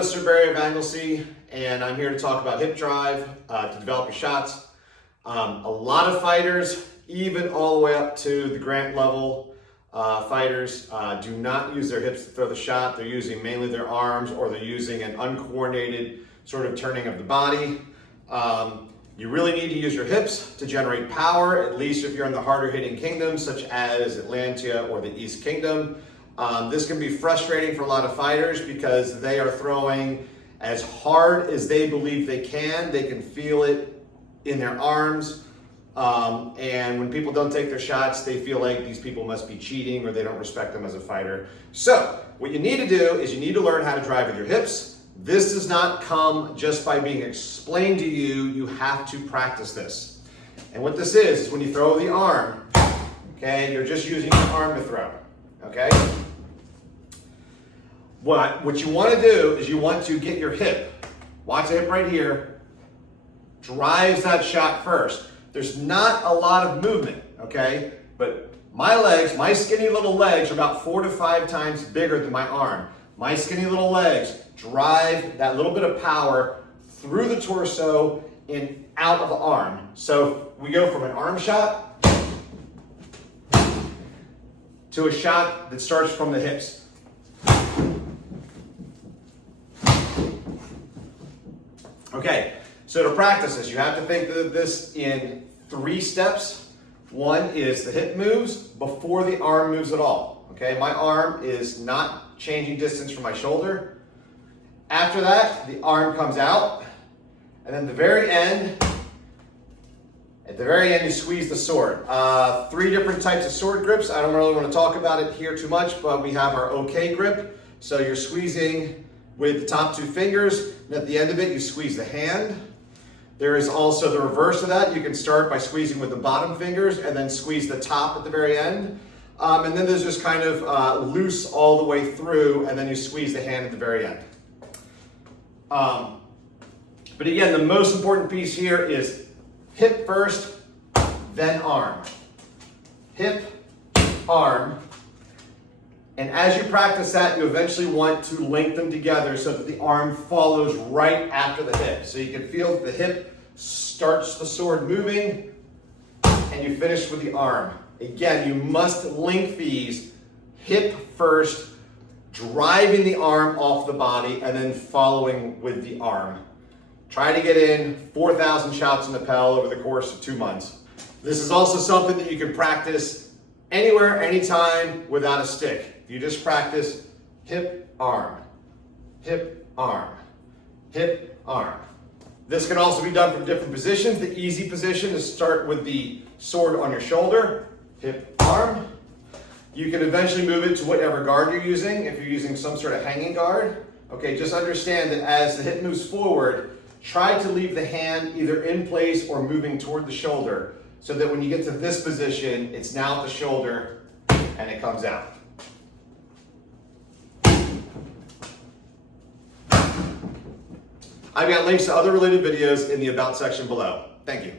is Sir Bari of Anglesey, and I'm here to talk about hip drive to develop your shots. A lot of fighters, even all the way up to the Grant level fighters, do not use their hips to throw the shot. They're using mainly their arms, or they're using an uncoordinated sort of turning of the body. You really need to use your hips to generate power, at least if you're in the harder hitting kingdoms, such as Atlantia or the East Kingdom. This can be frustrating for a lot of fighters because they are throwing as hard as they believe they can. They can feel it in their arms. And when people don't take their shots, they feel like these people must be cheating or they don't respect them as a fighter. So what you need to do is you need to learn how to drive with your hips. This does not come just by being explained to you. You have to practice this. And what this is when you throw the arm, okay, you're just using your arm to throw, okay? What you want to do is you want to get your hip, watch the hip right here, drives that shot first. There's not a lot of movement, okay? But my legs, my skinny little legs are about 4 to 5 times bigger than my arm. My skinny little legs drive that little bit of power through the torso and out of the arm. So we go from an arm shot to a shot that starts from the hips. Okay, so to practice this, you have to think of this in 3 steps. One is the hip moves before the arm moves at all. Okay, my arm is not changing distance from my shoulder. After that, the arm comes out, and then at the very end, you squeeze the sword. 3 different types of sword grips. I don't really want to talk about it here too much, but we have our OK grip. So you're squeezing with the top 2 fingers, and at the end of it, you squeeze the hand. There is also the reverse of that. You can start by squeezing with the bottom fingers and then squeeze the top at the very end. And then there's just kind of loose all the way through, and then you squeeze the hand at the very end. But again, the most important piece here is hip first, then arm. Hip, arm. And as you practice that, you eventually want to link them together so that the arm follows right after the hip. So you can feel that the hip starts the sword moving, and you finish with the arm. Again, you must link these hip first, driving the arm off the body, and then following with the arm. Try to get in 4,000 shots in the Pel over the course of 2 months. This is also something that you can practice anywhere, anytime, without a stick. You just practice hip, arm, hip, arm, hip, arm. This can also be done from different positions. The easy position is start with the sword on your shoulder, hip, arm. You can eventually move it to whatever guard you're using. If you're using some sort of hanging guard, okay, just understand that as the hip moves forward, try to leave the hand either in place or moving toward the shoulder, so that when you get to this position, it's now at the shoulder and it comes out. I've got links to other related videos in the About section below. Thank you.